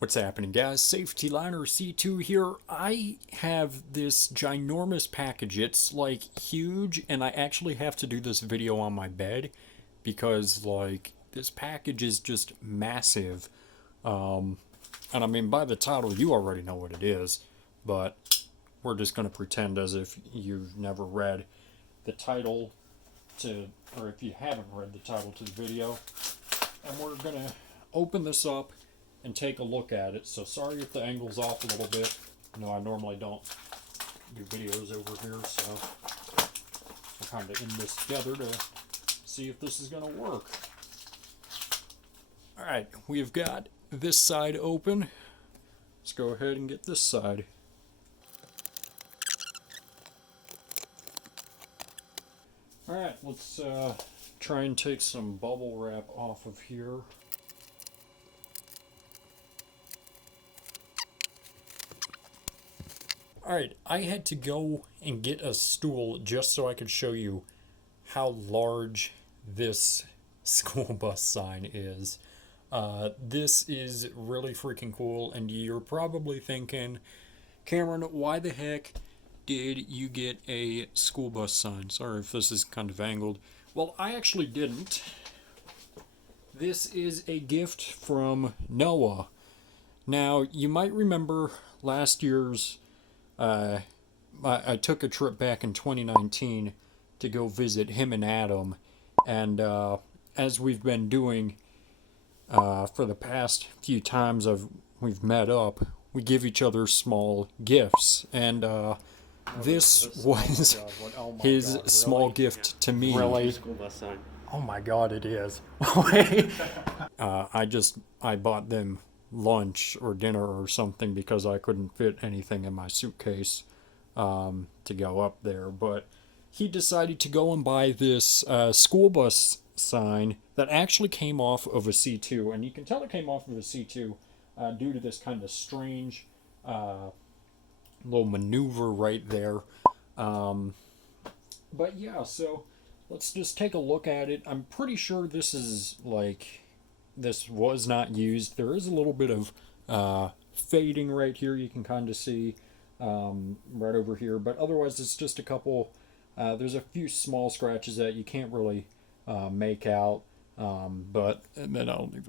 What's happening, guys? Safety Liner C2 here. I have this ginormous package. It's like huge, and I actually have to do this video on my bed because like this package is just massive. And I mean, by the title, you already know what it is, but we're just going to pretend as if you've never read the title to, or if you haven't read the title to the video. And we're going to open this up and take a look at it. So sorry if the angle's off a little bit. No, I normally don't do videos over here, so we're kind of in this together to see if this is going to work. Alright, we've got this side open. Let's go ahead and get this side. Alright, let's try and take some bubble wrap off of here. Alright, I had to go and get a stool just so I could show you how large this school bus sign is. This is really freaking cool, and you're probably thinking, Cameron, why the heck did you get a school bus sign? Sorry if this is kind of angled. Well, I actually didn't. This is a gift from Noah. Now, you might remember last year's I took a trip back in 2019 to go visit him and Adam, and as we've been doing for the past few times we've met up, we give each other small gifts, and this was his small gift to me. Really? School bus sign. Oh my God, it is. I bought them lunch or dinner or something because I couldn't fit anything in my suitcase to go up there. But he decided to go and buy this school bus sign that actually came off of a C2. And you can tell it came off of a C2 due to this kind of strange little maneuver right there. But yeah, so let's just take a look at it. I'm pretty sure this was not used. There is a little bit of fading right here. You can kind of see right over here, but otherwise it's just a couple. There's a few small scratches that you can't really make out. But and then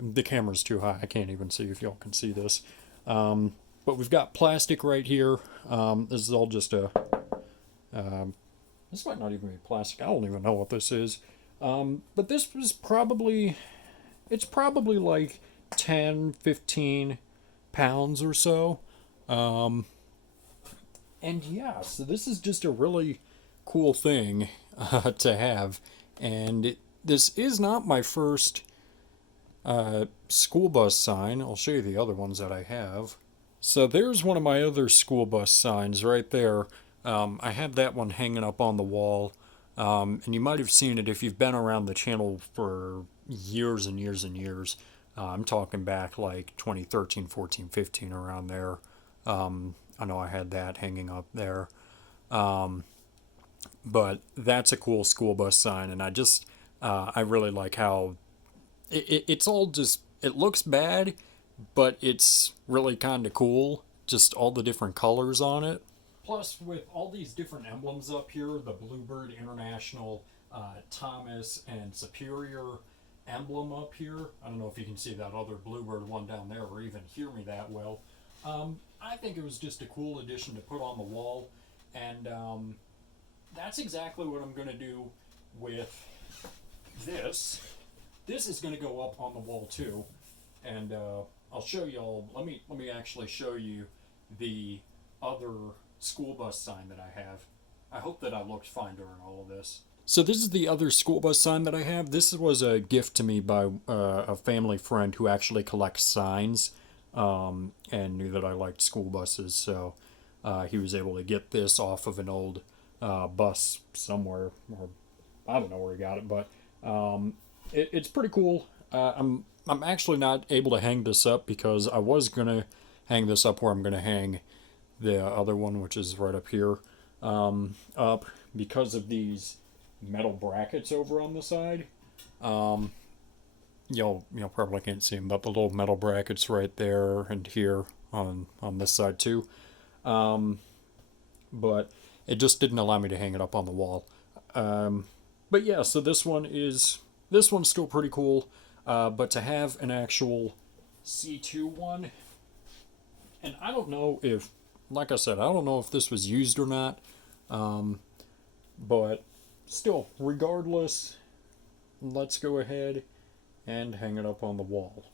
the camera's too high. I can't even see if y'all can see this. But we've got plastic right here. This is all just a. This might not even be plastic. I don't even know what this is. But this was probably. It's probably like 10, 15 pounds or so. And yeah, so this is just a really cool thing to have. And this is not my first school bus sign. I'll show you the other ones that I have. So there's one of my other school bus signs right there. I have that one hanging up on the wall. And you might have seen it if you've been around the channel for years and years and years. I'm talking back like 2013, 14, 15, around there. I know I had that hanging up there. But that's a cool school bus sign, and I really like how it's all just, it looks bad, but it's really kind of cool. Just all the different colors on it. Plus, with all these different emblems up here, the Bluebird International, Thomas, and Superior emblem up here. I don't know if you can see that other Bluebird one down there or even hear me that well. I think it was just a cool addition to put on the wall, and that's exactly what I'm going to do with this. This is going to go up on the wall too, and I'll show y'all. Let me actually show you the other school bus sign that I have. I hope that I looked fine during all of this. So this is the other school bus sign that I have. This was a gift to me by a family friend who actually collects signs and knew that I liked school buses. So he was able to get this off of an old bus somewhere. Or I don't know where he got it, but it's pretty cool. I'm actually not able to hang this up because I was going to hang this up where I'm going to hang the other one, which is right up here, up because of these metal brackets over on the side. You'll probably can't see them, but the little metal brackets right there and here on this side too. Um, but it just didn't allow me to hang it up on the wall. But yeah, so this one's still pretty cool. But to have an actual C2 one, and I don't know if, like I said, I don't know if this was used or not. But still, regardless, let's go ahead and hang it up on the wall.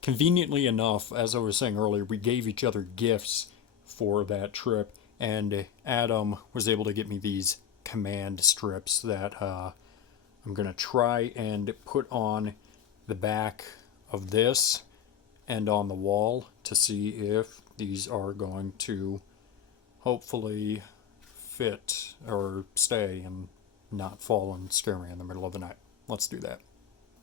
Conveniently enough, as I was saying earlier, we gave each other gifts for that trip, and Adam was able to get me these command strips that I'm going to try and put on the back of this and on the wall to see if these are going to hopefully fit or stay and not fall and scare me in the middle of the night. Let's do that.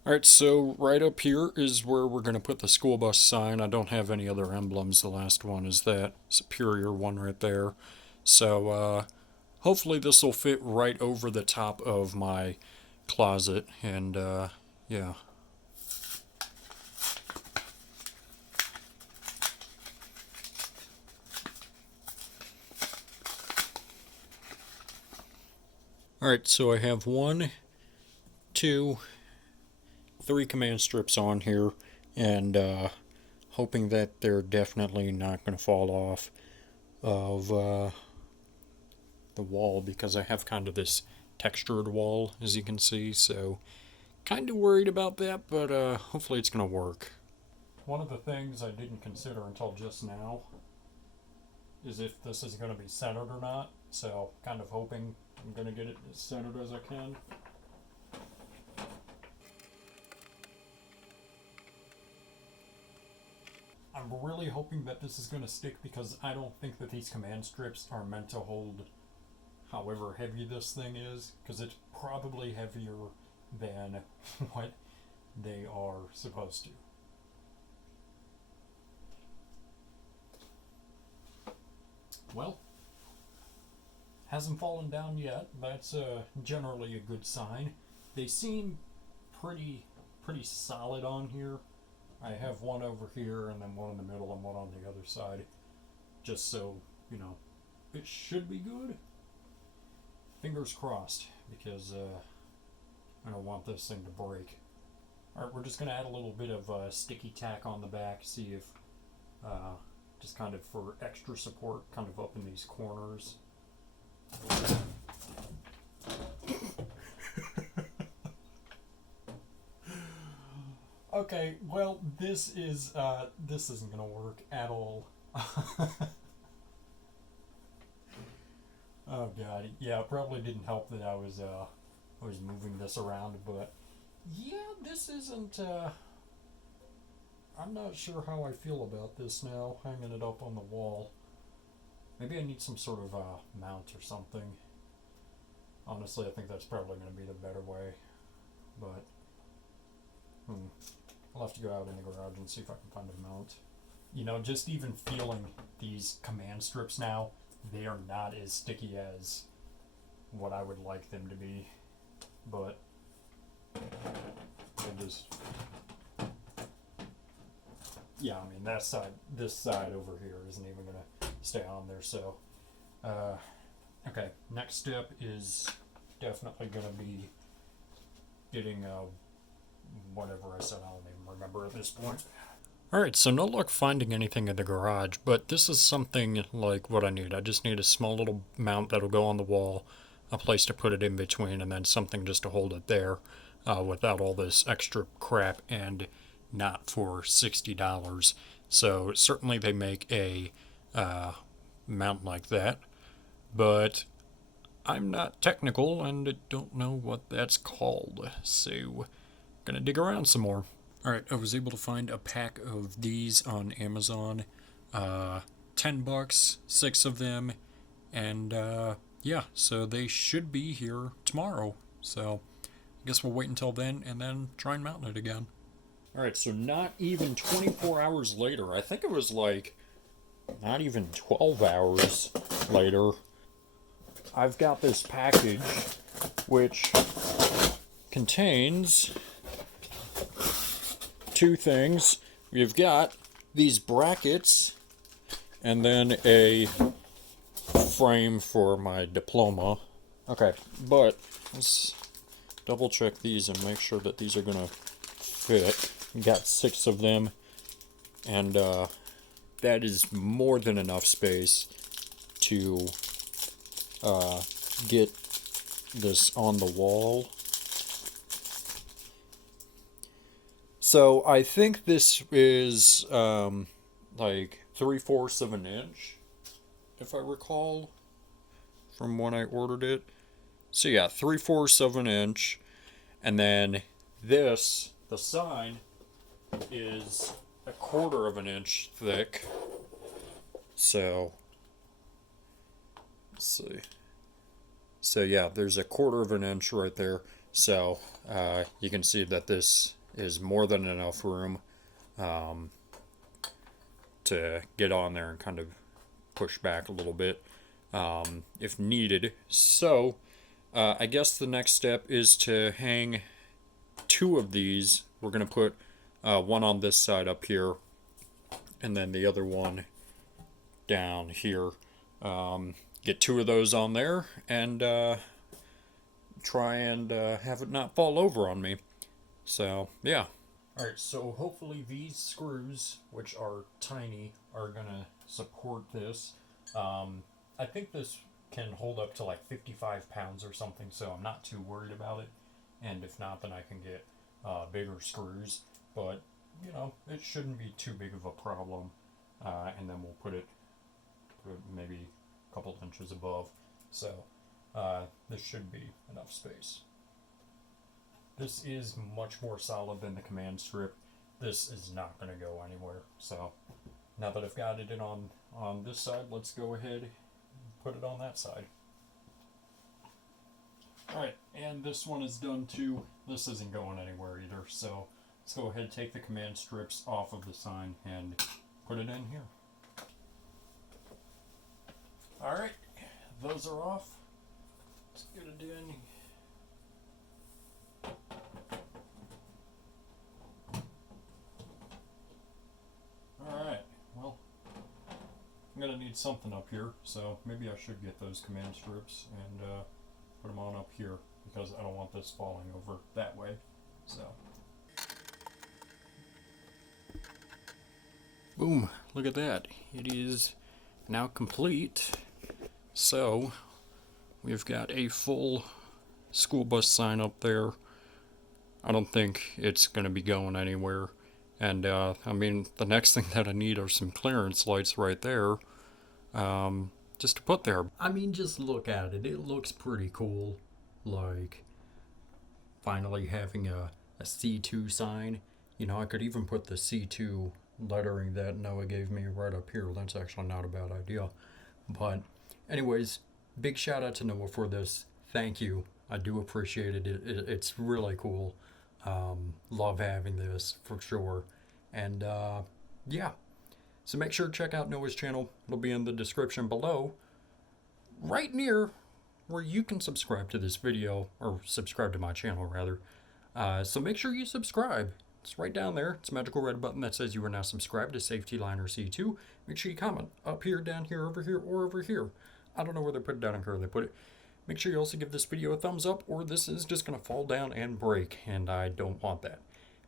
Alright, so right up here is where we're going to put the school bus sign. I don't have any other emblems. The last one is that Superior one right there. So hopefully this will fit right over the top of my closet. And yeah. Alright, so I have 1, 2, 3 command strips on here, and hoping that they're definitely not going to fall off of the wall, because I have kind of this textured wall, as you can see, so kind of worried about that, but hopefully it's going to work. One of the things I didn't consider until just now is if this is going to be centered or not, so kind of hoping I'm going to get it as centered as I can. I'm really hoping that this is going to stick, because I don't think that these command strips are meant to hold however heavy this thing is, because it's probably heavier than what they are supposed to. Well, hasn't fallen down yet. That's generally a good sign. They seem pretty solid on here. I have one over here and then one in the middle and one on the other side, just so you know it should be good. Fingers crossed, because I don't want this thing to break. Alright, we're just going to add a little bit of sticky tack on the back, see if just kind of for extra support, kind of up in these corners. Okay, well, this isn't gonna work at all. Oh god, yeah, it probably didn't help that I was moving this around, but yeah, this isn't. I'm not sure how I feel about this now, hanging it up on the wall. Maybe I need some sort of mount or something. Honestly, I think that's probably going to be the better way. But, I'll have to go out in the garage and see if I can find a mount. You know, just even feeling these command strips now, they are not as sticky as what I would like them to be. But, I just... Yeah, I mean, this side over here isn't even going to stay on there, so... okay, next step is definitely going to be getting whatever I said. I don't even remember at this point. Alright, so no luck finding anything in the garage, but this is something like what I need. I just need a small little mount that'll go on the wall, a place to put it in between, and then something just to hold it there without all this extra crap, and not for $60. So certainly they make a mount like that, but I'm not technical and don't know what that's called, so gonna dig around some more. Alright, I was able to find a pack of these on Amazon. $10, 6 of them, and yeah, so they should be here tomorrow. So I guess we'll wait until then and then try and mount it again. Alright, so not even 24 hours later, I think it was like not even 12 hours later, I've got this package which contains two things. We've got these brackets and then a frame for my diploma. Okay, but let's double check these and make sure that these are gonna fit. We got 6 of them, and that is more than enough space to get this on the wall. So I think this is like 3/4 of an inch, if I recall, from when I ordered it. So yeah, 3/4 of an inch, and then this, the sign, is 1/4 of an inch thick. So let's see. So yeah, there's 1/4 of an inch right there. So you can see that this is more than enough room to get on there and kind of push back a little bit if needed. So I guess the next step is to hang 2 of these. We're going to put one on this side up here, and then the other one down here. Get 2 of those on there, and try and have it not fall over on me. So, yeah. Alright, so hopefully these screws, which are tiny, are going to support this. I think this can hold up to like 55 pounds or something, so I'm not too worried about it. And if not, then I can get bigger screws. But, you know, it shouldn't be too big of a problem. And then we'll put it maybe a couple inches above. So this should be enough space. This is much more solid than the command strip. This is not going to go anywhere. So now that I've got it in on this side, let's go ahead and put it on that side. Alright, and this one is done too. This isn't going anywhere either. So let's go ahead and take the command strips off of the sign and put it in here. Alright, those are off. Let's get it in. Alright, well, I'm going to need something up here, so maybe I should get those command strips and put them on up here, because I don't want this falling over that way. So, boom, look at that. It is now complete. So, we've got a full school bus sign up there. I don't think it's going to be going anywhere. And, I mean, the next thing that I need are some clearance lights right there, just to put there. I mean, just look at it. It looks pretty cool. Like, finally having a C2 sign. You know, I could even put the C2 lettering that Noah gave me right up here. That's actually not a bad idea. But, anyways, big shout out to Noah for this. Thank you. I do appreciate it. It's really cool. Love having this for sure. And yeah, so make sure to check out Noah's channel. It'll be in the description below, right near where you can subscribe to this video, or subscribe to my channel rather. So make sure you subscribe. It's right down there. It's a magical red button that says you are now subscribed to Safety Liner C2. Make sure you comment up here, down here, over here, or over here. I don't know where they put it down here. They put it. Make sure you also give this video a thumbs up, or this is just going to fall down and break, and I don't want that.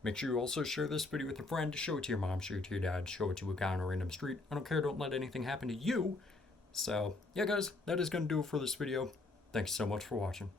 Make sure you also share this video with a friend, show it to your mom, show it to your dad, show it to a guy on a random street. I don't care, don't let anything happen to you. So, yeah guys, that is going to do it for this video. Thanks so much for watching.